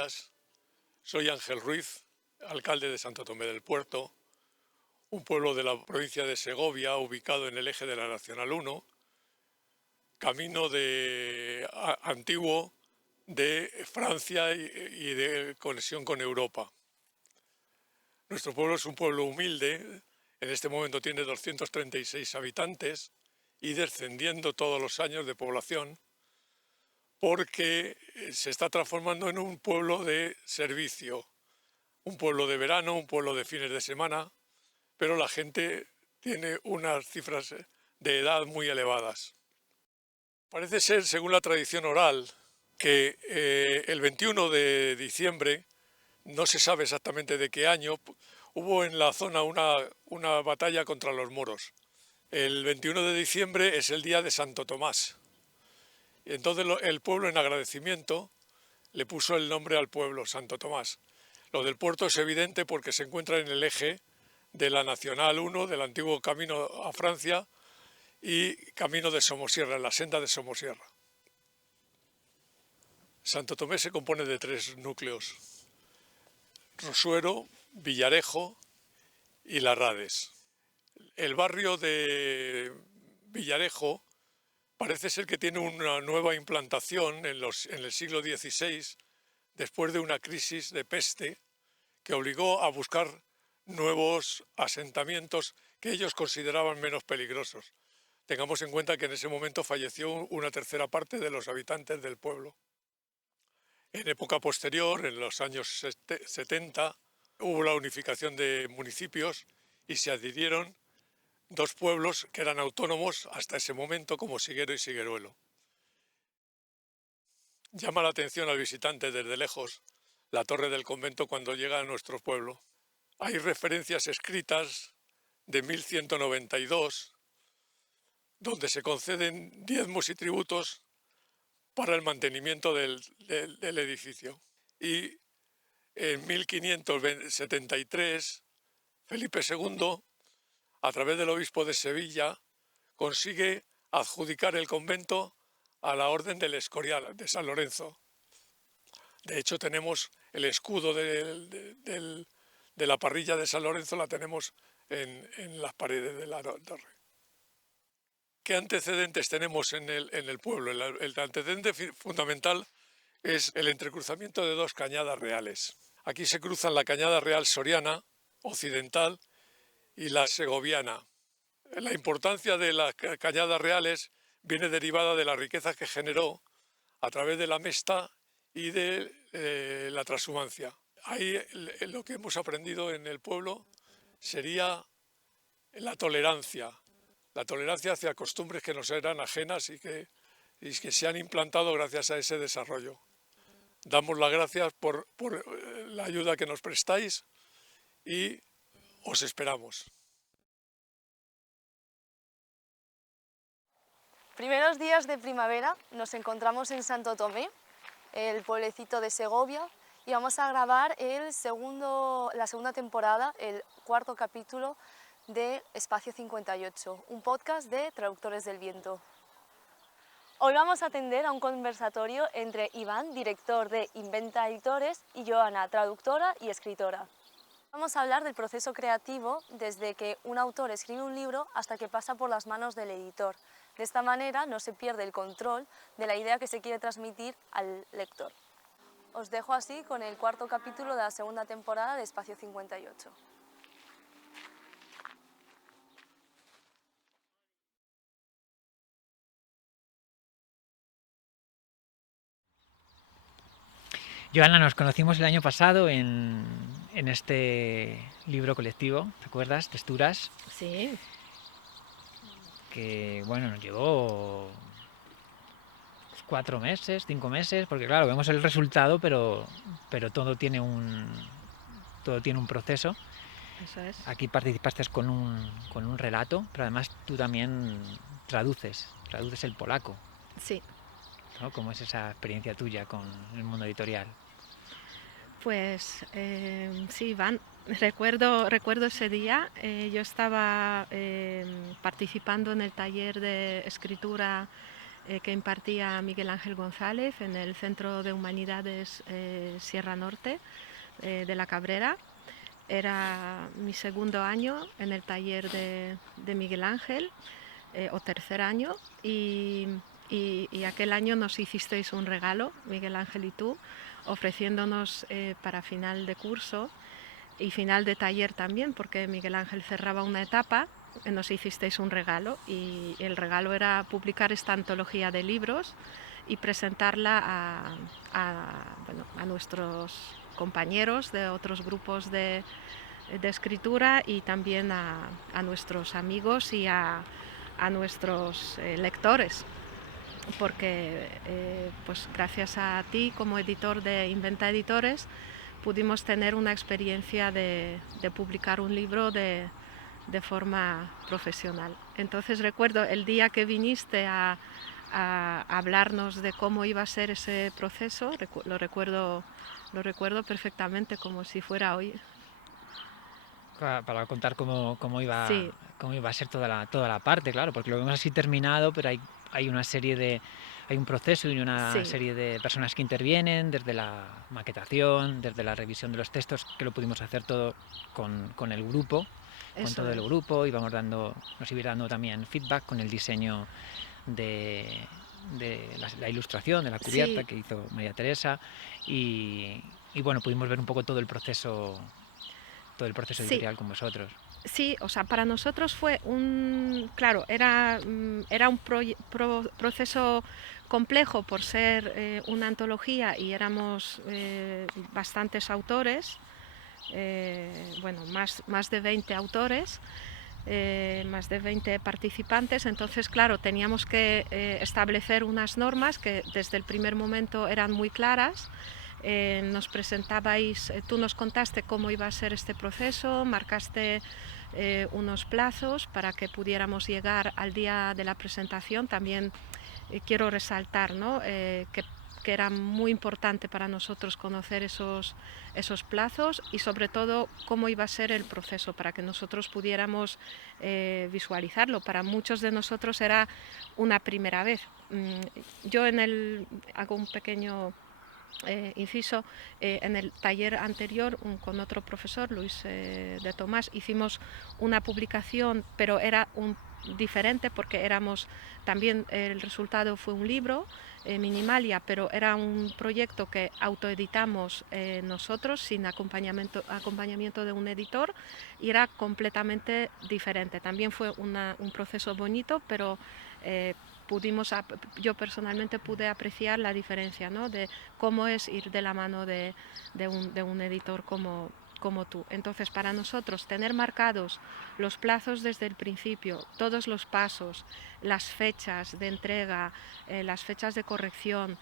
días. Soy Ángel Ruiz, alcalde de Santo Tomé del Puerto, un pueblo de la provincia de Segovia, ubicado en el eje de la Nacional 1, camino antiguo de Francia y de conexión con Europa. Nuestro pueblo es un pueblo humilde, en este momento tiene 236 habitantes y descendiendo todos los años de población, porque se está transformando en un pueblo de servicio, un pueblo de verano, un pueblo de fines de semana, pero la gente tiene unas cifras de edad muy elevadas. Parece ser, según la tradición oral, que el 21 de diciembre, no se sabe exactamente de qué año, hubo en la zona una batalla contra los moros. El 21 de diciembre es el día de Santo Tomás. Entonces el pueblo, en agradecimiento, le puso el nombre al pueblo, Santo Tomás. Lo del puerto es evidente porque se encuentra en el eje de la Nacional 1, del antiguo camino a Francia, y camino de Somosierra, en la senda de Somosierra. Santo Tomé se compone de 3 núcleos: Rosuero, Villarejo y Larrades. El barrio de Villarejo parece ser que tiene una nueva implantación en el siglo XVI, después de una crisis de peste que obligó a buscar nuevos asentamientos que ellos consideraban menos peligrosos. Tengamos en cuenta que en ese momento falleció una tercera parte de los habitantes del pueblo. En época posterior, en los años 70, hubo la unificación de municipios y se adhirieron 2 pueblos que eran autónomos hasta ese momento, como Siguero y Sigueruelo. Llama la atención al visitante desde lejos la torre del convento cuando llega a nuestro pueblo. Hay referencias escritas de 1192, donde se conceden diezmos y tributos para el mantenimiento del edificio. Y en 1573, Felipe II, a través del obispo de Sevilla, consigue adjudicar el convento a la Orden del Escorial, de San Lorenzo. De hecho, tenemos el escudo de la parrilla de San Lorenzo, la tenemos en las paredes de la torre. ¿Qué antecedentes tenemos en el pueblo? El antecedente fundamental es el entrecruzamiento de 2 cañadas reales. Aquí se cruzan la cañada real soriana, occidental, y la segoviana. La importancia de las cañadas reales viene derivada de la riqueza que generó a través de la mesta y de la transhumancia. Ahí lo que hemos aprendido en el pueblo sería la tolerancia hacia costumbres que nos eran ajenas y que se han implantado gracias a ese desarrollo. Damos las gracias por la ayuda que nos prestáis y os esperamos. Primeros días de primavera nos encontramos en Santo Tomé, el pueblecito de Segovia, y vamos a grabar la segunda temporada, el 4º capítulo de Espacio 58, un podcast de Traductores del Viento. Hoy vamos a atender a un conversatorio entre Iván, director de Inventa Editores, y Joana, traductora y escritora. Vamos a hablar del proceso creativo desde que un autor escribe un libro hasta que pasa por las manos del editor. De esta manera no se pierde el control de la idea que se quiere transmitir al lector. Os dejo así con el 4º capítulo de la segunda temporada de Espacio 58. Joana, nos conocimos el año pasado en este libro colectivo, ¿te acuerdas? Texturas. Sí. Que, bueno, nos llevó 4 meses, 5 meses, porque claro, vemos el resultado, pero todo tiene un proceso. Eso es. Aquí participaste con un relato, pero además tú también traduces el polaco. Sí. ¿No? ¿Cómo es esa experiencia tuya con el mundo editorial? Pues sí, Iván, recuerdo ese día. Yo estaba participando en el taller de escritura que impartía Miguel Ángel González en el Centro de Humanidades Sierra Norte de La Cabrera. Era mi segundo año en el taller de Miguel Ángel, o tercer año, y aquel año nos hicisteis un regalo, Miguel Ángel y tú, ofreciéndonos para final de curso y final de taller también, porque Miguel Ángel cerraba una etapa, nos hicisteis un regalo, y el regalo era publicar esta antología de libros y presentarla a nuestros compañeros de otros grupos de escritura, y también a nuestros amigos y a nuestros lectores, porque pues gracias a ti como editor de Inventa Editores pudimos tener una experiencia de publicar un libro de forma profesional. Entonces recuerdo el día que viniste a hablarnos de cómo iba a ser ese proceso, lo recuerdo perfectamente, como si fuera hoy. Para contar cómo iba Sí. cómo iba a ser toda la parte, claro, porque lo vemos así terminado, pero hay una serie de... Hay un proceso y una Sí. serie de personas que intervienen, desde la maquetación, desde la revisión de los textos, que lo pudimos hacer todo con el grupo, con Eso todo el es. grupo, y nos iba dando también feedback con el diseño de la ilustración, de la cubierta Sí, que hizo María Teresa, y bueno, pudimos ver un poco todo el proceso sí. editorial con vosotros. Sí, o sea, para nosotros fue claro, era un proceso complejo por ser una antología, y éramos bastantes autores, bueno, más de 20 autores, más de 20 participantes. Entonces, claro, teníamos que establecer unas normas que desde el primer momento eran muy claras. Nos presentabais, tú nos contaste cómo iba a ser este proceso, marcaste unos plazos para que pudiéramos llegar al día de la presentación. También quiero resaltar, ¿no? Que era muy importante para nosotros conocer esos plazos, y sobre todo cómo iba a ser el proceso para que nosotros pudiéramos visualizarlo. Para muchos de nosotros era una primera vez. Yo hago un pequeño inciso, en el taller anterior con otro profesor, Luis de Tomás, hicimos una publicación, pero era diferente, porque también el resultado fue un libro, Minimalia, pero era un proyecto que autoeditamos nosotros sin acompañamiento de un editor, y era completamente diferente. También fue un proceso bonito, pero yo personalmente pude apreciar la diferencia, ¿no? De cómo es ir de la mano de un editor como tú. Entonces, para nosotros, tener marcados los plazos desde el principio, todos los pasos, las fechas de entrega, las fechas de corrección,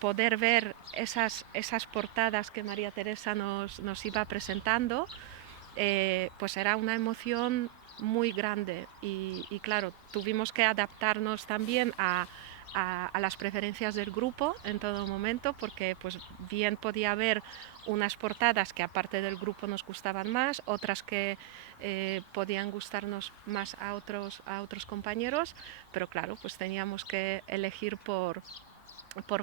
poder ver esas portadas que María Teresa nos iba presentando, pues era una emoción muy grande, y claro, tuvimos que adaptarnos también a las preferencias del grupo en todo momento, porque pues bien podía haber unas portadas que aparte del grupo nos gustaban más, otras que podían gustarnos más a otros compañeros, pero claro, pues teníamos que elegir por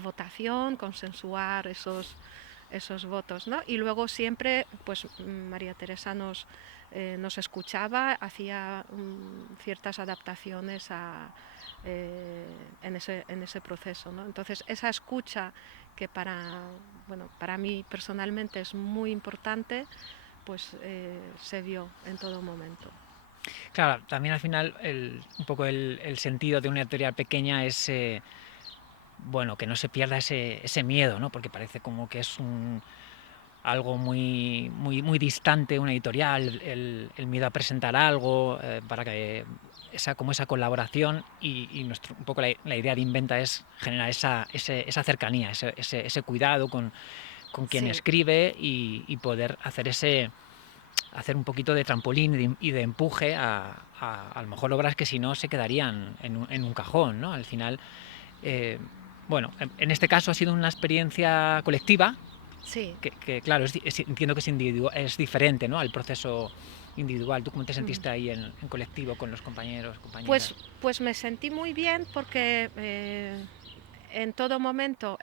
votación, consensuar esos votos, ¿no? Y luego siempre pues María Teresa nos escuchaba, hacía ciertas adaptaciones en ese proceso, ¿no? Entonces, esa escucha, que para mí personalmente es muy importante, pues se vio en todo momento. Claro, también al final un poco el sentido de una editorial pequeña es bueno, que no se pierda ese miedo, ¿no? Porque parece como que es algo muy distante, una editorial, el miedo a presentar algo, para que esa colaboración, y un poco la idea de Inventa es generar esa cercanía, ese cuidado con quien Sí. escribe, y poder hacer un poquito de trampolín y de empuje a lo mejor obras que si no se quedarían en un cajón, ¿no? Al final, bueno, en este caso ha sido una experiencia colectiva, Sí. que claro, entiendo que es diferente, ¿no?, al proceso individual. ¿Tú cómo te sentiste ahí en colectivo con los compañeros, compañeras? Pues me sentí muy bien porque en todo momento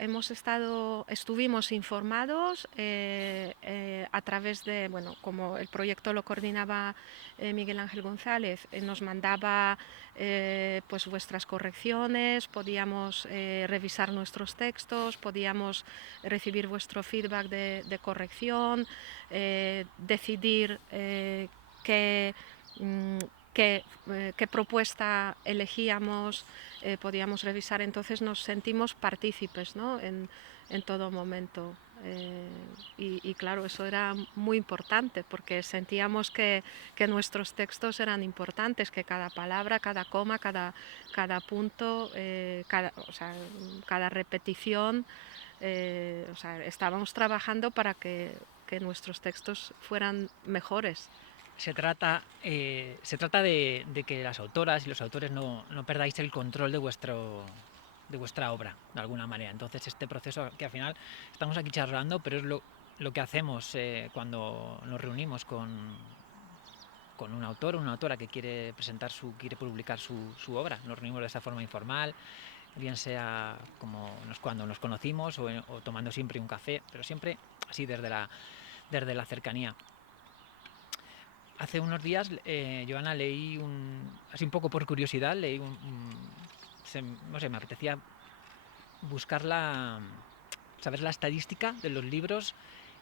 estuvimos informados a través de, bueno, como el proyecto lo coordinaba Miguel Ángel González, nos mandaba pues vuestras correcciones, podíamos revisar nuestros textos, podíamos recibir vuestro feedback de corrección, decidir qué, mm, qué propuesta elegíamos, podíamos revisar, entonces nos sentimos partícipes, ¿no? en todo momento. Y claro, eso era muy importante porque sentíamos que nuestros textos eran importantes, que cada palabra, cada coma, cada punto, cada repetición, estábamos trabajando para que nuestros textos fueran mejores. Se trata de que las autoras y los autores no perdáis el control de vuestra obra, de alguna manera. Entonces este proceso, que al final estamos aquí charlando, pero es lo que hacemos cuando nos reunimos con un autor o una autora que quiere publicar su obra. Nos reunimos de esa forma informal, bien sea como cuando nos conocimos o tomando siempre un café, pero siempre así desde la cercanía. Hace unos días, Joana, leí así un poco por curiosidad, no sé, me apetecía saber la estadística de los libros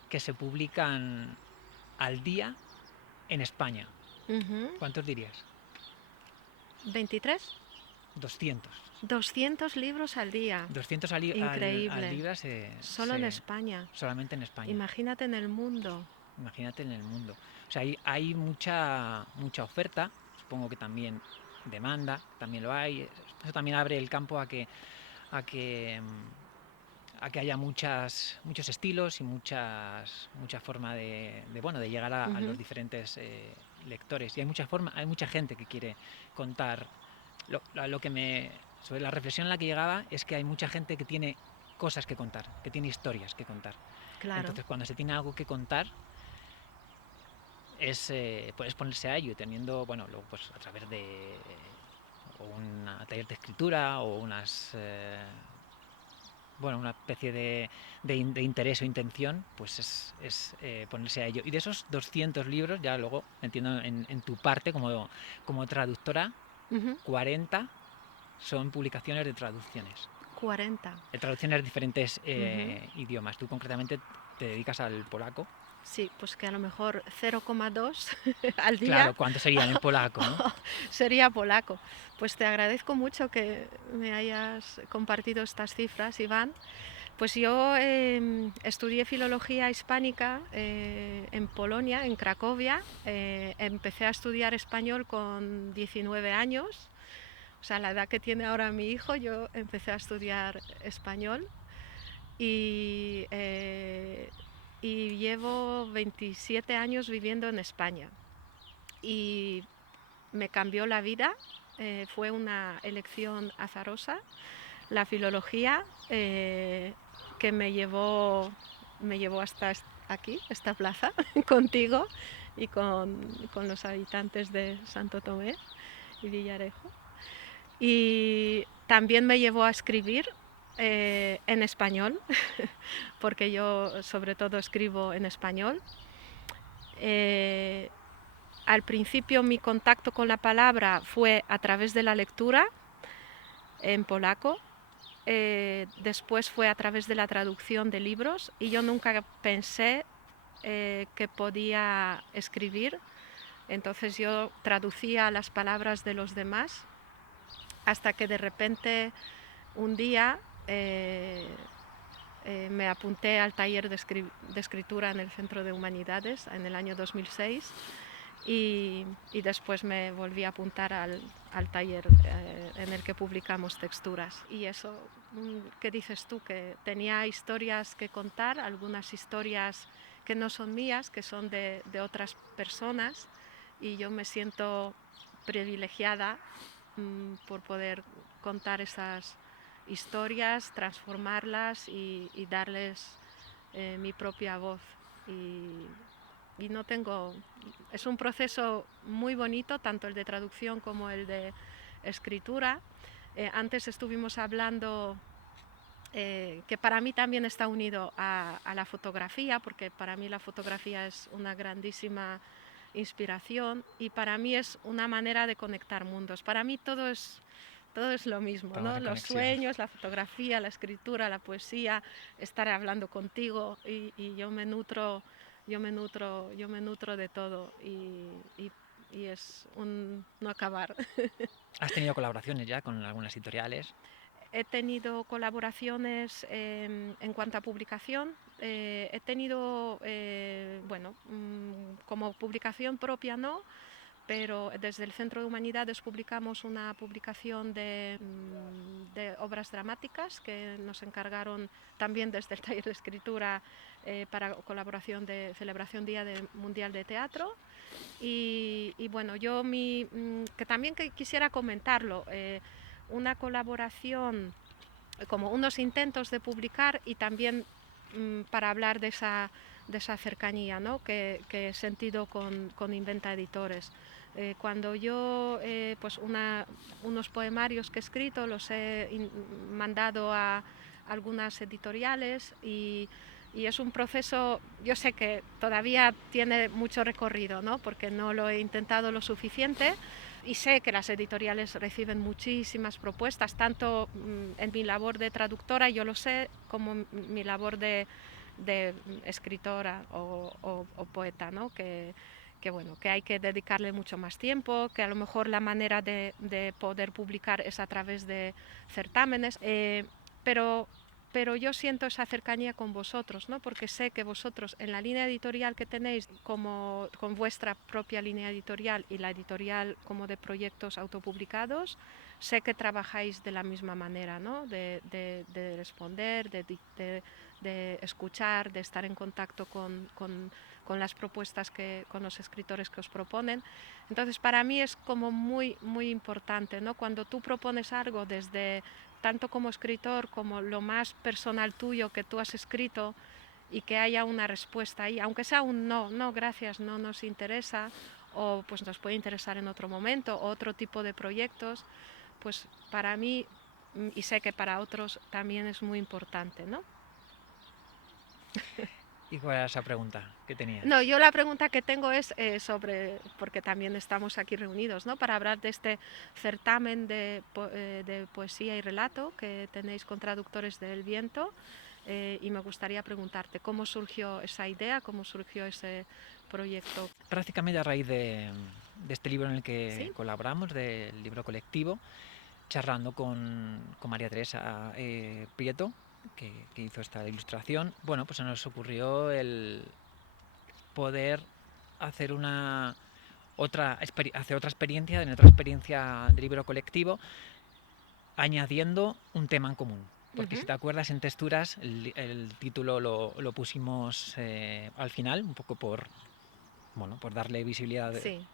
que se publican al día en España. ¿Cuántos dirías? 23. 200. 200 libros al día. 200 Increíble. al día Solo en España. Solamente en España. Imagínate en el mundo. Imagínate en el mundo. O sea, hay mucha oferta, supongo que también demanda, también lo hay. Eso también abre el campo a que haya muchos estilos y mucha forma de llegar a los diferentes lectores. Y hay mucha gente que quiere contar. Sobre la reflexión en la que llegaba es que hay mucha gente que tiene cosas que contar, que tiene historias que contar. Claro. Entonces, cuando se tiene algo que contar, puedes ponerse a ello, teniendo, bueno, luego pues a través de un taller de escritura o una especie de interés o intención, pues es ponerse a ello. Y de esos 200 libros, ya luego entiendo en tu parte como traductora, 40 son publicaciones de traducciones. 40. De traducciones de diferentes idiomas. Tú concretamente te dedicas al polaco. Sí, pues que a lo mejor 0,2 al día. Claro, ¿cuánto serían en polaco, no? Sería polaco. Pues te agradezco mucho que me hayas compartido estas cifras, Iván. Pues yo estudié filología hispánica en Polonia, en Cracovia. Empecé a estudiar español con 19 años. O sea, la edad que tiene ahora mi hijo, yo empecé a estudiar español. Y llevo 27 años viviendo en España y me cambió la vida, fue una elección azarosa, la filología que me llevó hasta aquí, esta plaza, contigo y con los habitantes de Santo Tomé y Villarejo. Y también me llevó a escribir en español, porque yo sobre todo escribo en español. Al principio mi contacto con la palabra fue a través de la lectura en polaco, después fue a través de la traducción de libros y yo nunca pensé que podía escribir, entonces yo traducía las palabras de los demás hasta que de repente un día me apunté al taller de escritura en el Centro de Humanidades en el año 2006 y después me volví a apuntar al taller en el que publicamos texturas. Y eso, ¿qué dices tú? Que tenía historias que contar, algunas historias que no son mías, que son de otras personas, y yo me siento privilegiada por poder contar esas historias, transformarlas y darles mi propia voz. y no tengo... Es un proceso muy bonito, tanto el de traducción como el de escritura. Antes estuvimos hablando que para mí también está unido a la fotografía, porque para mí la fotografía es una grandísima inspiración y para mí es una manera de conectar mundos. Para mí todo es lo mismo, ¿no? Los sueños, la fotografía, la escritura, la poesía, estar hablando contigo y yo me nutro de todo y es un no acabar. ¿Has tenido colaboraciones ya con algunas editoriales? He tenido colaboraciones en cuanto a publicación. He tenido, bueno, como publicación propia no, pero desde el Centro de Humanidades publicamos una publicación de obras dramáticas que nos encargaron también desde el taller de escritura para colaboración de celebración Día Mundial de Teatro. Y bueno, yo que también quisiera comentarlo, una colaboración, como unos intentos de publicar y también para hablar de esa cercanía, ¿no? que he sentido con Inventa Editores. Cuando yo pues unos poemarios que he escrito los he mandado a algunas editoriales y es un proceso, yo sé que todavía tiene mucho recorrido, ¿no? Porque no lo he intentado lo suficiente y sé que las editoriales reciben muchísimas propuestas, tanto en mi labor de traductora, yo lo sé, como mi labor de escritora o poeta, ¿no? Que bueno, que hay que dedicarle mucho más tiempo, que a lo mejor la manera de poder publicar es a través de certámenes, pero yo siento esa cercanía con vosotros, ¿no? Porque sé que vosotros en la línea editorial que tenéis, como con vuestra propia línea editorial y la editorial como de proyectos autopublicados, sé que trabajáis de la misma manera, ¿no? De responder, de escuchar, de estar en contacto con las propuestas, con los escritores que os proponen. Entonces, para mí es como muy, muy importante, ¿no? Cuando tú propones algo desde tanto como escritor como lo más personal tuyo que tú has escrito y que haya una respuesta ahí, aunque sea un no, gracias, no nos interesa, o pues nos puede interesar en otro momento, o otro tipo de proyectos, pues para mí, y sé que para otros también es muy importante, ¿no? ¿Y cuál era esa pregunta que tenías? No, yo la pregunta que tengo es sobre, porque también estamos aquí reunidos, ¿no? Para hablar de este certamen de poesía y relato que tenéis con Traductores del Viento, y me gustaría preguntarte cómo surgió esa idea, cómo surgió ese proyecto. Prácticamente a raíz de este libro en el que ¿Sí? colaboramos, del libro colectivo, charlando con María Teresa Prieto, que hizo esta ilustración, bueno, pues se nos ocurrió el poder hacer otra experiencia de libro colectivo, añadiendo un tema en común. Porque si te acuerdas, en Texturas el título lo pusimos al final, un poco por darle visibilidad. Sí.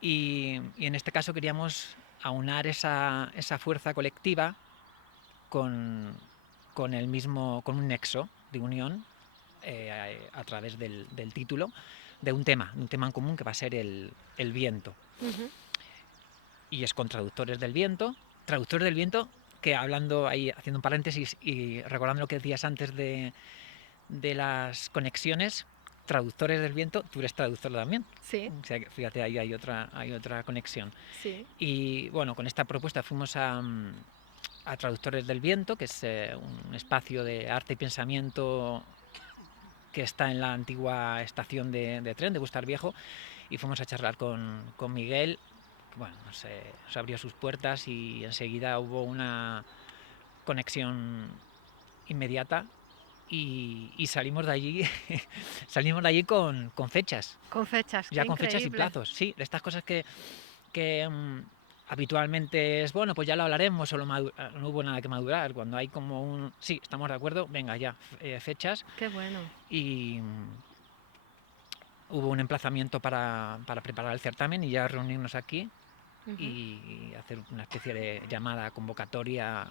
Y en este caso queríamos aunar esa fuerza colectiva con un nexo de unión a través del título de un tema en común que va a ser el viento. Y es con Traductores del Viento que, hablando ahí, haciendo un paréntesis y recordando lo que decías antes de las conexiones, Traductores del Viento, tú eres traductor también. Sí. O sea, fíjate, ahí hay otra conexión. Sí. Y bueno, con esta propuesta fuimos a Traductores del Viento, que es un espacio de arte y pensamiento que está en la antigua estación de tren de Bustar Viejo, y fuimos a charlar con Miguel. Bueno, nos abrió sus puertas y enseguida hubo una conexión inmediata y salimos de allí con fechas. Con fechas, ya qué con fechas y increíble. plazos, sí, de estas cosas que habitualmente es, bueno, pues ya lo hablaremos o no hubo nada que madurar. Cuando hay como sí, estamos de acuerdo, venga ya, fechas. Qué bueno. Y hubo un emplazamiento para preparar el certamen y ya reunirnos aquí y hacer una especie de llamada convocatoria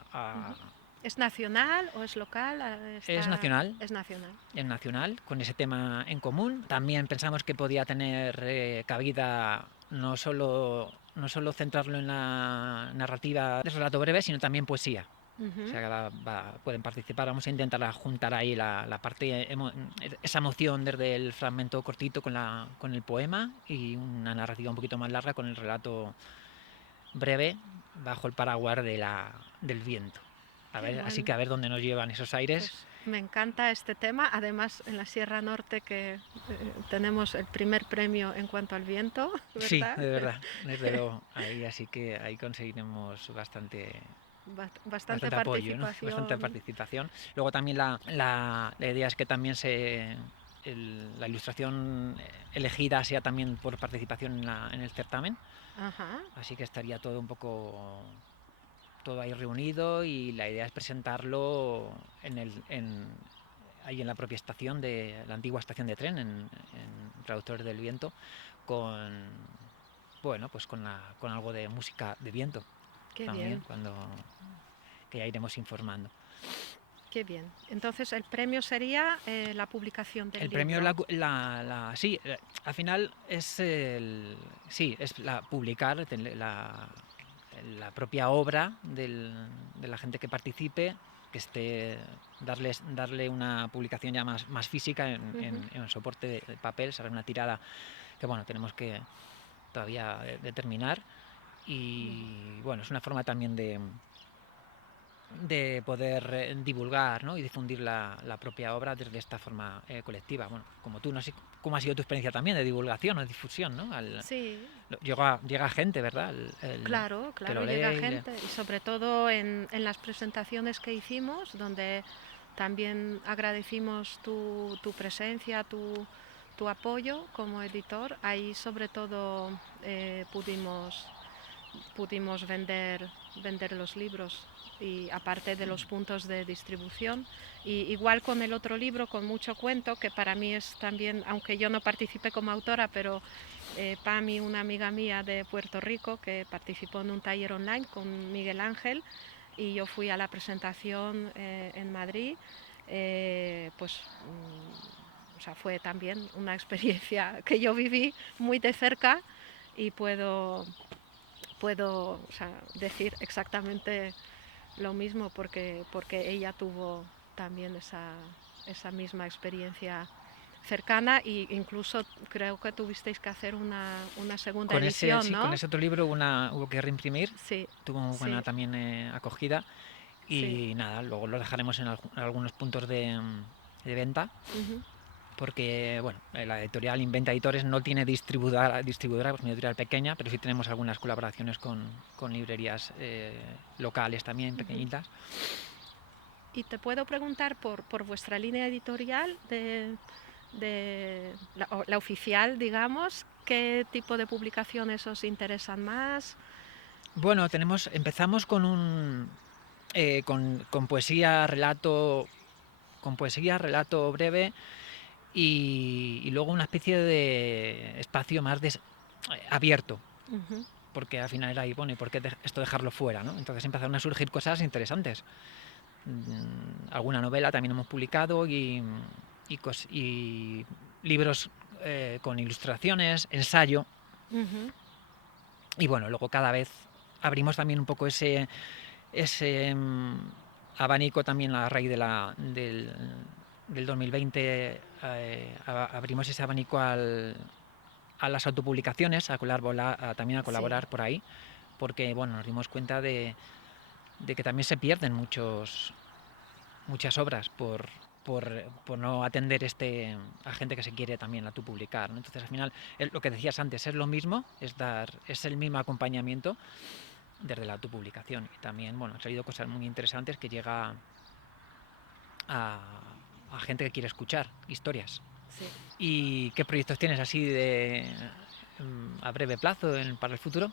¿Es nacional o es local? Es nacional. Es nacional. Es nacional, con ese tema en común. También pensamos que podía tener cabida no solo centrarlo en la narrativa de relato breve, sino también poesía. O sea, pueden participar. Vamos a intentar juntar ahí la parte, esa emoción desde el fragmento cortito con el poema, y una narrativa un poquito más larga con el relato breve bajo el paraguas del viento. Bueno. Así que a ver dónde nos llevan esos aires. Pues me encanta este tema. Además, en la Sierra Norte que tenemos el primer premio en cuanto al viento, ¿verdad? Sí, de verdad, desde luego. Así que ahí conseguiremos bastante apoyo, ¿no? Bastante participación. Luego también la idea es que también la ilustración elegida sea también por participación en el certamen. Ajá. Así que estaría todo un poco todo ahí reunido, y la idea es presentarlo ahí en la propia estación de la antigua estación de tren, en Traductores del Viento, con algo de música de viento. Qué también, bien. Que ya iremos informando. Qué bien. Entonces el premio sería la publicación del libro. El premio sí, al final es publicar la propia obra de la gente que participe, que esté darle una publicación ya más física en soporte de papel. Será una tirada que tenemos que todavía determinar, y es una forma también de poder divulgar, ¿no? Y difundir la propia obra desde esta forma colectiva. Como tú, no sé cómo ha sido tu experiencia también de divulgación o de difusión, ¿no? Sí. Llega gente, ¿verdad? Claro, llega gente, y sobre todo en las presentaciones que hicimos, donde también agradecimos tu presencia, tu apoyo como editor. Ahí sobre todo pudimos vender los libros, y aparte de los puntos de distribución. Y igual con el otro libro, Con mucho cuento, que para mí es también, aunque yo no participé como autora, pero Pami, una amiga mía de Puerto Rico, que participó en un taller online con Miguel Ángel, y yo fui a la presentación en Madrid, fue también una experiencia que yo viví muy de cerca, y puedo decir exactamente lo mismo, porque ella tuvo también esa misma experiencia cercana, e incluso creo que tuvisteis que hacer una segunda edición, ¿no? Con ese otro libro hubo que reimprimir, sí, tuvo muy buena también acogida, y nada, luego lo dejaremos en algunos puntos de venta. Porque la editorial Inventa Editores no tiene distribuidora, pues una editorial pequeña, pero sí tenemos algunas colaboraciones con librerías locales también, pequeñitas. Y te puedo preguntar por vuestra línea editorial, la oficial, digamos, ¿qué tipo de publicaciones os interesan más? Bueno, empezamos con con poesía, relato breve, y luego una especie de espacio más abierto, porque al final era ahí, ¿por qué esto dejarlo fuera, ¿no? Entonces empezaron a surgir cosas interesantes. Alguna novela también hemos publicado, y libros con ilustraciones, ensayo. Y luego cada vez abrimos también un poco ese abanico también a raíz del 2020. Abrimos ese abanico a las autopublicaciones, también a colaborar por ahí, porque nos dimos cuenta de que también se pierden muchas obras por no atender a gente que se quiere también autopublicar, ¿no? Entonces al final, lo que decías antes, es lo mismo, es el mismo acompañamiento desde la autopublicación. Y también han salido cosas muy interesantes que llega a gente que quiere escuchar historias. Sí. ¿Y qué proyectos tienes así a breve plazo para el futuro?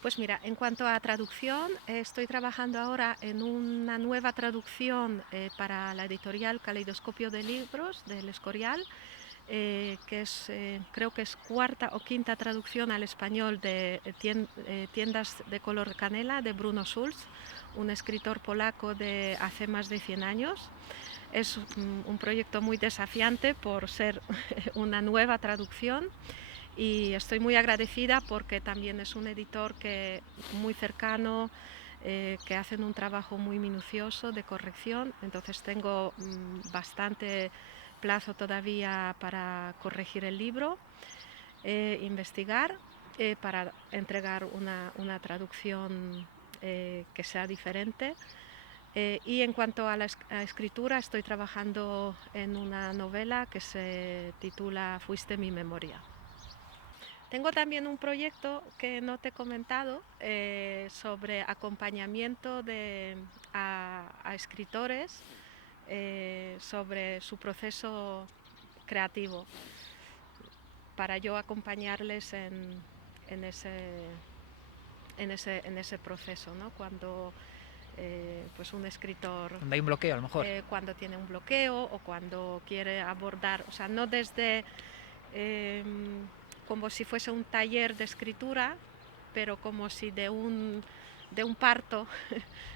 Pues mira, en cuanto a traducción, estoy trabajando ahora en una nueva traducción para la editorial Caleidoscopio de Libros del Escorial, que es, creo que es cuarta o quinta traducción al español de Tiendas de color canela, de Bruno Schulz, un escritor polaco de hace más de 100 años. Es un proyecto muy desafiante por ser una nueva traducción, y estoy muy agradecida porque también es un editor muy cercano, que hacen un trabajo muy minucioso de corrección. Entonces tengo bastante plazo todavía para corregir el libro, investigar, para entregar una traducción que sea diferente. Y en cuanto a la escritura, estoy trabajando en una novela que se titula Fuiste mi memoria. Tengo también un proyecto que no te he comentado, sobre acompañamiento a escritores, sobre su proceso creativo, para yo acompañarles en ese proceso, ¿no? Cuando pues un escritor, Donde hay un bloqueo, a lo mejor. cuando tiene un bloqueo o cuando quiere abordar, o sea, no desde como si fuese un taller de escritura, pero como si de un parto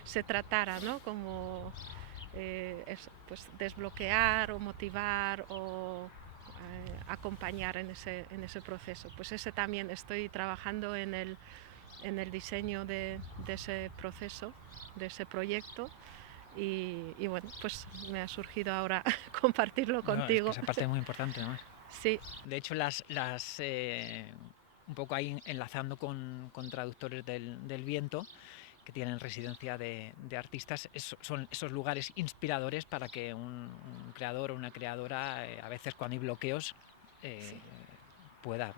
se tratara, ¿no? Como pues desbloquear o motivar o acompañar en ese proceso. Pues ese también estoy trabajando en el diseño de ese proceso, de ese proyecto. Y bueno, pues me ha surgido ahora compartirlo contigo. Es que esa parte es muy importante, además. Sí. De hecho, un poco ahí enlazando con traductores del viento, que tienen residencia de artistas, son esos lugares inspiradores para que un creador o una creadora, a veces cuando hay bloqueos, Sí. pueda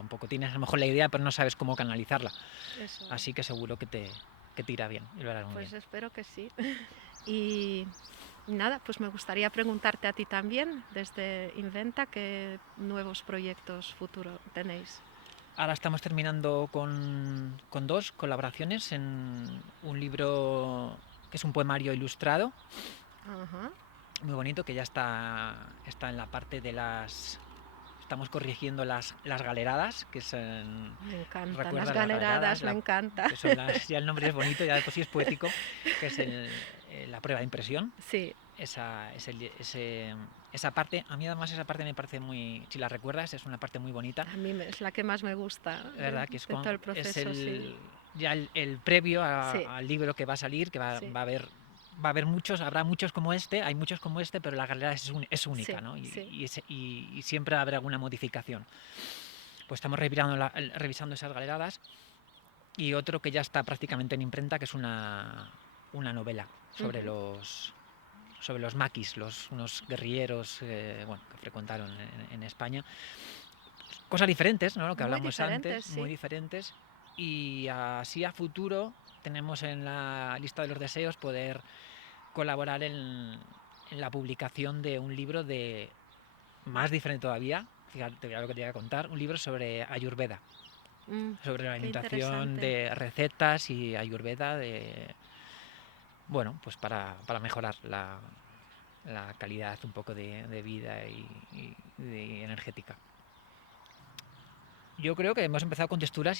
un poco. Tienes a lo mejor la idea, pero no sabes cómo canalizarla. Eso. Así que seguro que te irá bien. Y lo harás muy Pues bien. espero que sí. Y nada, pues me gustaría preguntarte a ti también, desde Inventa, qué nuevos proyectos futuros tenéis. Ahora estamos terminando con 2 colaboraciones en un libro que es un poemario ilustrado, Ajá. muy bonito, que ya está en la parte de estamos corrigiendo las galeradas, que son... Me encantan ¿Recuerdas las las galeradas, me encanta. Que son ya el nombre es bonito, ya de por sí es poético, que es la prueba de impresión. Sí. Esa parte, a mí además esa parte me parece muy, si la recuerdas, es una parte muy bonita. A mí es la que más me gusta ¿Verdad? Que es todo el proceso, sí. ya el previo Sí. al libro que va a salir, que Sí. va a haber muchos, habrá muchos como este, hay muchos como este, pero la galera es única, Sí, ¿no? sí. Y siempre habrá alguna modificación. Pues estamos revisando esas galeradas, y otro que ya está prácticamente en imprenta, que es una novela sobre los maquis, unos guerrilleros que frecuentaron en España. Cosas diferentes, ¿no? Lo que Muy hablamos diferentes, antes, sí. muy diferentes. Y así a futuro tenemos en la lista de los deseos poder colaborar en la publicación de un libro más diferente todavía. Fíjate lo que te voy a contar, un libro sobre Ayurveda, sobre la Qué alimentación, interesante. de recetas y Ayurveda, pues para mejorar la calidad un poco de vida y energética. Yo creo que hemos empezado con texturas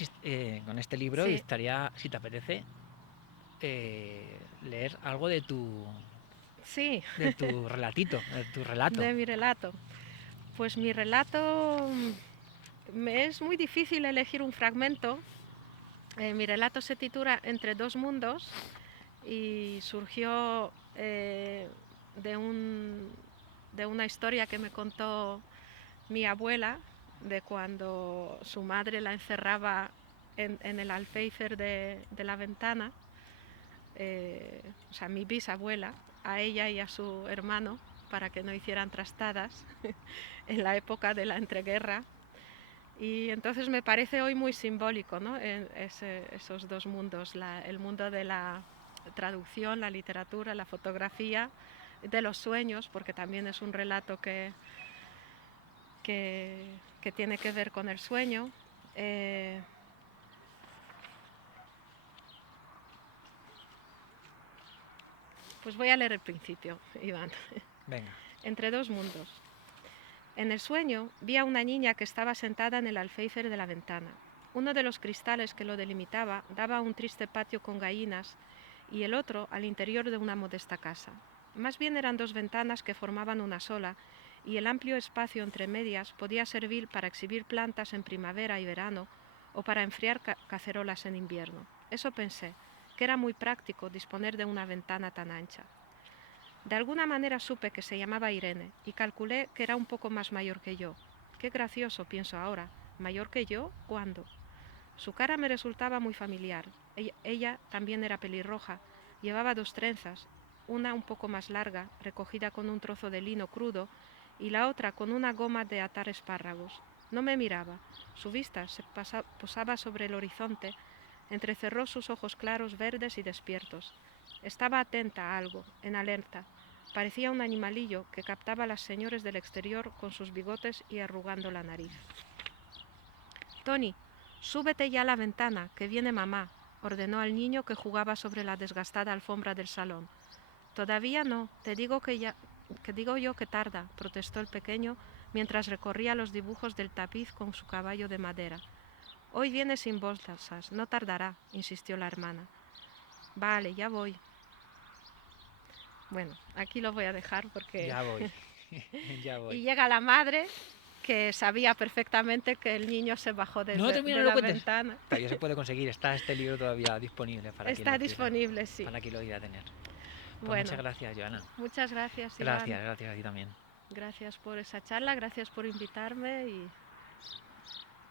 con este libro, y Sí. estaría, si te apetece, leer algo de tu Sí. relatito, de tu relato. De mi relato. Pues mi relato, me es muy difícil elegir un fragmento. Mi relato se titula Entre dos mundos y surgió de una historia que me contó mi abuela, de cuando su madre la encerraba en el alféizar de la ventana, o sea, mi bisabuela, a ella y a su hermano, para que no hicieran trastadas en la época de la entreguerra. Y entonces me parece hoy muy simbólico, ¿no? Esos dos mundos, el mundo de la traducción, la literatura, la fotografía, de los sueños, porque también es un relato que tiene que ver con el sueño. Pues voy a leer el principio, Iván. Venga. Entre dos mundos. En el sueño vi a una niña que estaba sentada en el alféizar de la ventana. Uno de los cristales que lo delimitaba daba a un triste patio con gallinas y el otro al interior de una modesta casa. Más bien eran dos ventanas que formaban una sola, y el amplio espacio entre medias podía servir para exhibir plantas en primavera y verano o para enfriar cacerolas en invierno. Eso pensé, que era muy práctico disponer de una ventana tan ancha. De alguna manera supe que se llamaba Irene y calculé que era un poco más mayor que yo. Qué gracioso, pienso ahora. ¿Mayor que yo? ¿Cuándo? Su cara me resultaba muy familiar. Ella también era pelirroja. Llevaba dos trenzas, una un poco más larga, recogida con un trozo de lino crudo, y la otra con una goma de atar espárragos. No me miraba. Su vista se posaba sobre el horizonte, entrecerró sus ojos claros, verdes y despiertos. Estaba atenta a algo, en alerta. Parecía un animalillo que captaba a las señores del exterior con sus bigotes y arrugando la nariz. «Tony, súbete ya a la ventana, que viene mamá», ordenó al niño que jugaba sobre la desgastada alfombra del salón. «Todavía no, te digo yo que tarda», protestó el pequeño mientras recorría los dibujos del tapiz con su caballo de madera. «Hoy viene sin bolsas, no tardará», insistió la hermana. «Vale, ya voy». Bueno, aquí lo voy a dejar porque... Ya voy, ya voy. Y llega la madre, que sabía perfectamente que el niño se bajó de No lo la cuentes. ventana. Todavía se puede conseguir, está este libro todavía disponible para quien Está lo quiera, disponible, sí. para quien lo quiera tener. Pues Bueno, muchas gracias, Joana. muchas gracias, Iván. Gracias a ti también. Gracias por esa charla, gracias por invitarme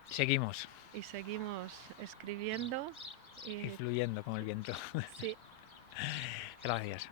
Seguimos. y seguimos escribiendo. Y fluyendo como el viento. Sí. Gracias.